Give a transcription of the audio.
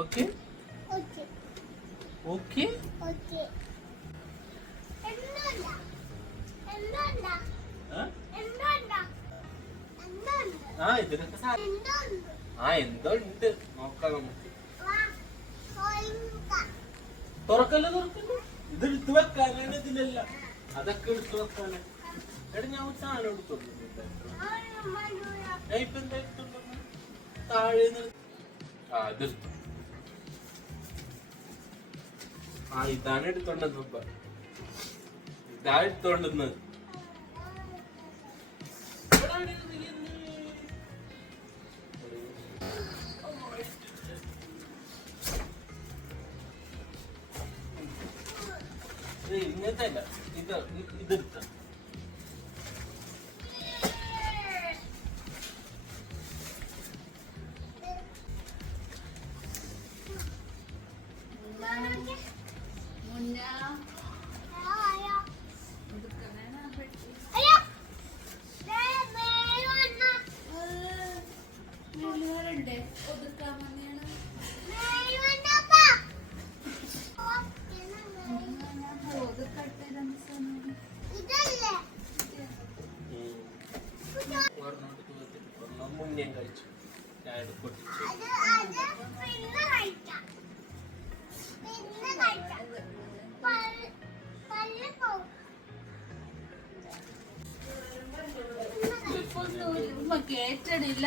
Okay okay ആ ഇതിനൊക്കെ എന്തോ ഉണ്ട് നോക്കാം നമുക്ക്. തുറക്കല്ലേ ഇത് എടുത്ത് വെക്കാനാണ് ഇതിലല്ല, അതൊക്കെ എടുത്ത് വെക്കാനാ. എടാ ഞാൻ ഒരു സാധനം എടുത്തോണ്ട് ഞാൻ ഇപ്പൊ എന്താ എടുത്തോണ്ട് താഴെ ഇതെടുത്തു. ഇതാണ് എടുത്തോണ്ടെന്ന് ഇതാ എടുത്തോണ്ടെന്ന് ഇങ്ങനത്തെ അല്ല, ഇതെടുത്ത മുന്നേ കഴിച്ചു. ഞാൻ പൊട്ടിച്ചു. കേട്ടിടില്ല